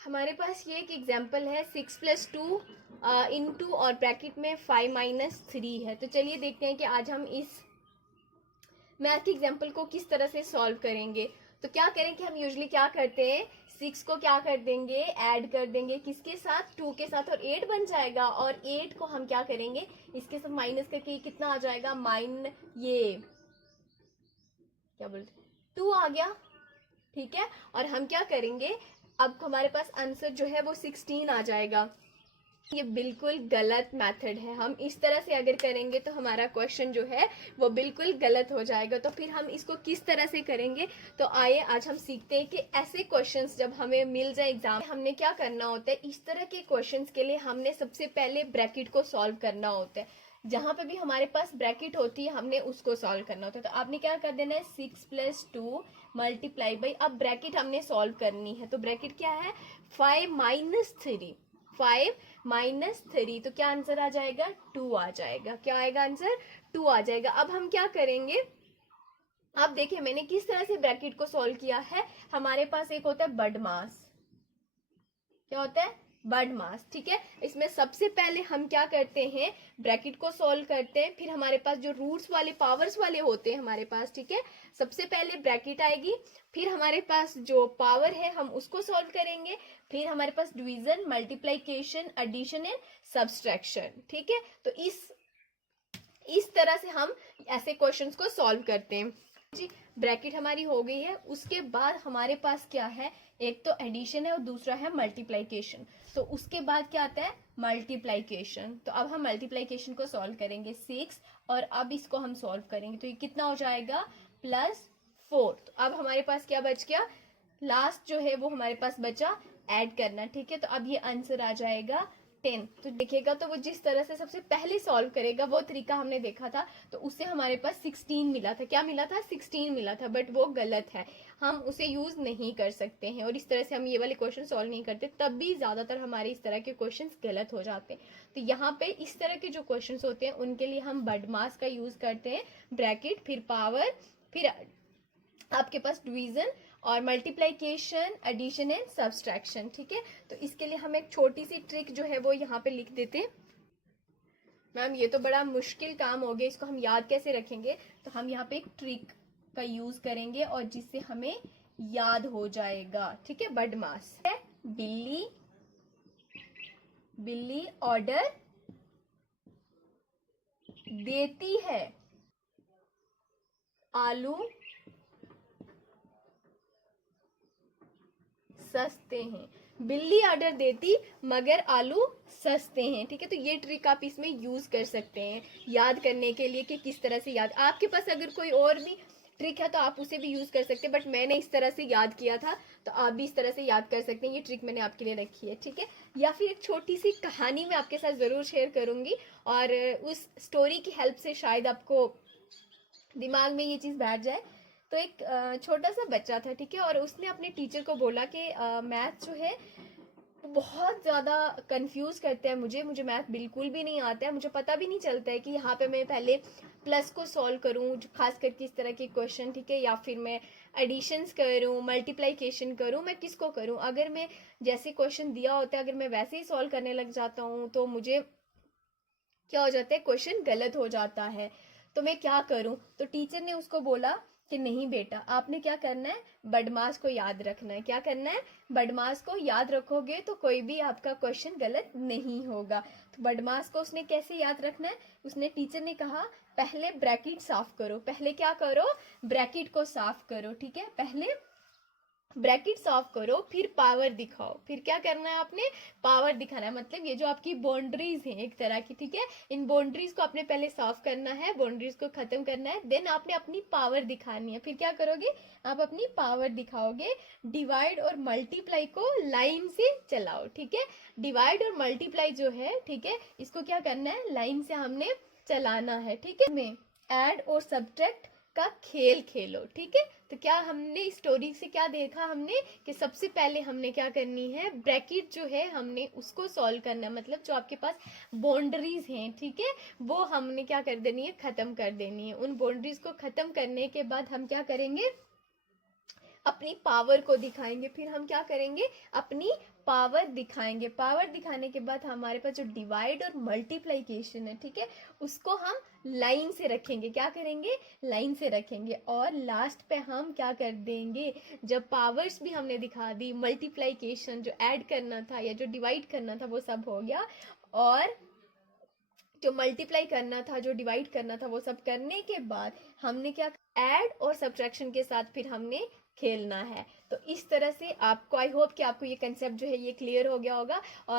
हमारे पास ये एक एग्जाम्पल है 6+2 इंटू और ब्रैकेट में 5-3 है। तो चलिए देखते हैं कि आज हम इस मैथ के एग्जाम्पल को किस तरह से सॉल्व करेंगे। तो क्या करें कि हम यूजुअली क्या करते हैं, 6 को क्या कर देंगे, ऐड कर देंगे किसके साथ, 2 के साथ, और 8 बन जाएगा। और 8 को हम क्या करेंगे, इसके साथ माइनस करके कितना आ जाएगा, ये क्या बोलते 2 आ गया, ठीक है। और हम क्या करेंगे, अब हमारे पास आंसर जो है वो 16 आ जाएगा। ये बिल्कुल गलत मेथड है। हम इस तरह से अगर करेंगे तो हमारा क्वेश्चन जो है वो बिल्कुल गलत हो जाएगा। तो फिर हम इसको किस तरह से करेंगे, तो आइए आज हम सीखते हैं कि ऐसे क्वेश्चंस जब हमें मिल जाए एग्जाम, हमने क्या करना होता है। इस तरह के क्वेश्चंस के लिए हमने सबसे पहले ब्रैकेट को सॉल्व करना होता है। जहां पे भी हमारे पास ब्रैकेट होती है हमने उसको सॉल्व करना होता है। तो आपने क्या कर देना है, 6+2 मल्टीप्लाई बाई, अब ब्रैकेट हमने सॉल्व करनी है। तो ब्रैकेट क्या है, 5-3, 5-3, तो क्या आंसर आ जाएगा, 2 आ जाएगा। क्या आएगा आंसर, 2 आ जाएगा। अब हम क्या करेंगे, अब देखिए मैंने किस तरह से ब्रैकेट को सॉल्व किया है। हमारे पास एक होता है बडमास, क्या होता है, बडमास, ठीक है। इसमें सबसे पहले हम क्या करते हैं, ब्रैकेट को सॉल्व करते हैं, फिर हमारे पास जो रूट्स वाले पावर्स वाले होते हैं हमारे पास, ठीक है। सबसे पहले ब्रैकेट आएगी, फिर हमारे पास जो पावर है हम उसको सॉल्व करेंगे, फिर हमारे पास division, multiplication, addition and subtraction, ठीक है। तो इस तरह से हम ऐसे क्वेश्चंस को सॉल्व करते हैं जी। ब्रैकेट हमारी हो गई है, उसके बाद हमारे पास क्या है, एक तो एडिशन है और दूसरा है मल्टीप्लीकेशन। तो उसके बाद क्या आता है, मल्टीप्लीकेशन। तो अब हम मल्टीप्लीकेशन को सॉल्व करेंगे 6, और अब इसको हम सॉल्व करेंगे तो ये कितना हो जाएगा, +4। तो अब हमारे पास क्या बच गया, लास्ट जो है वो हमारे पास बचा ऐड करना, ठीक है। तो अब ये आंसर आ जाएगा 10। तो देखिएगा, तो वो जिस तरह से सबसे पहले सॉल्व करेगा वो तरीका हमने देखा था, तो उससे हमारे पास 16 मिला था। क्या मिला था, 16 मिला था, बट वो गलत है, हम उसे यूज नहीं कर सकते हैं। और इस तरह से हम ये वाले क्वेश्चन सॉल्व नहीं करते, तब भी ज्यादातर हमारे इस तरह के क्वेश्चन गलत हो जाते हैं। तो यहाँ पे इस तरह के जो क्वेश्चन होते हैं उनके लिए हम बडमास का यूज करते हैं, ब्रैकेट, फिर पावर, फिर आपके पास डिवीजन और मल्टीप्लीकेशन, एडिशन एंड सब्सट्रैक्शन, ठीक है। तो इसके लिए हम एक छोटी सी ट्रिक जो है वो यहाँ पे लिख देते हैं। मैम ये तो बड़ा मुश्किल काम हो गया, इसको हम याद कैसे रखेंगे। तो हम यहाँ पे एक ट्रिक का यूज करेंगे और जिससे हमें याद हो जाएगा, ठीक है। बडमास है, बिल्ली, बिल्ली ऑर्डर देती है, आलू सस्ते हैं। बिल्ली ऑर्डर देती मगर आलू सस्ते हैं, ठीक है। तो ये ट्रिक आप इसमें यूज कर सकते हैं याद करने के लिए कि किस तरह से याद। आपके पास अगर कोई और भी ट्रिक है तो आप उसे भी यूज कर सकते हैं, बट मैंने इस तरह से याद किया था, तो आप भी इस तरह से याद कर सकते हैं। ये ट्रिक मैंने आपके लिए रखी है, ठीक है। या फिर एक छोटी सी कहानी मैं आपके साथ जरूर शेयर करूंगी, और उस स्टोरी की हेल्प से शायद आपको दिमाग में ये चीज बैठ जाए। तो एक छोटा सा बच्चा था, ठीक है, और उसने अपने टीचर को बोला कि मैथ जो है बहुत ज्यादा कंफ्यूज करता है, मुझे मैथ बिल्कुल भी नहीं आता है, मुझे पता भी नहीं चलता है कि यहाँ पे मैं पहले प्लस को सॉल्व करूँ, खास करके इस तरह के क्वेश्चन, ठीक है, या फिर मैं एडिशंस करूँ, मल्टीप्लीकेशन करूँ, मैं किसको करूँ। अगर मैं जैसे क्वेश्चन दिया होता है अगर मैं वैसे ही सॉल्व करने लग जाता हूँ तो मुझे क्या हो जाता है, क्वेश्चन गलत हो जाता है। तो मैं क्या करूं। तो टीचर ने उसको बोला कि नहीं बेटा, आपने क्या करना है, बडमास को याद रखना है। क्या करना है, बडमास को याद रखोगे तो कोई भी आपका क्वेश्चन गलत नहीं होगा। तो बडमास को उसने कैसे याद रखना है, उसने, टीचर ने कहा पहले ब्रैकेट साफ करो, पहले क्या करो, ब्रैकेट को साफ करो, ठीक है। पहले ब्रैकेट साफ करो, फिर पावर दिखाओ। फिर क्या करना है, आपने पावर दिखाना है, मतलब ये जो आपकी बाउंड्रीज हैं एक तरह की, ठीक है, इन बाउंड्रीज को आपने पहले साफ करना है, बाउंड्रीज को खत्म करना है, देन आपने अपनी पावर दिखानी है। फिर क्या करोगे, आप अपनी पावर दिखाओगे। डिवाइड और मल्टीप्लाई को लाइन से चलाओ, ठीक है। डिवाइड और मल्टीप्लाई जो है, ठीक है, इसको क्या करना है, लाइन से हमने चलाना है, ठीक है। में ऐड और सब्ट्रैक्ट का खेल खेलो, ठीक है। तो क्या हमने इस स्टोरी से क्या देखा, हमने कि सबसे पहले हमने क्या करनी है, ब्रैकेट जो है हमने उसको सॉल्व करना है, मतलब जो आपके पास बाउंड्रीज हैं, ठीक है, वो हमने क्या कर देनी है, खत्म कर देनी है। उन बाउंड्रीज को खत्म करने के बाद हम क्या करेंगे, अपनी पावर को दिखाएंगे। फिर हम क्या करेंगे, अपनी पावर दिखाएंगे। पावर दिखाने के बाद हमारे पास जो डिवाइड और मल्टीप्लाइकेशन है, ठीक है, उसको हम लाइन से रखेंगे। क्या करेंगे, लाइन से रखेंगे। और लास्ट पे हम क्या कर देंगे, जब पावर्स भी हमने दिखा दी, मल्टीप्लाइकेशन जो ऐड करना था या जो डिवाइड करना था वो सब हो गया, और जो मल्टीप्लाई करना था, जो डिवाइड करना था, वो सब करने के बाद हमने क्या, ऐड और सब्ट्रैक्शन के साथ फिर हमने खेलना है। तो इस तरह से आपको, आई होप कि आपको ये कंसेप्ट जो है ये क्लियर हो गया होगा। और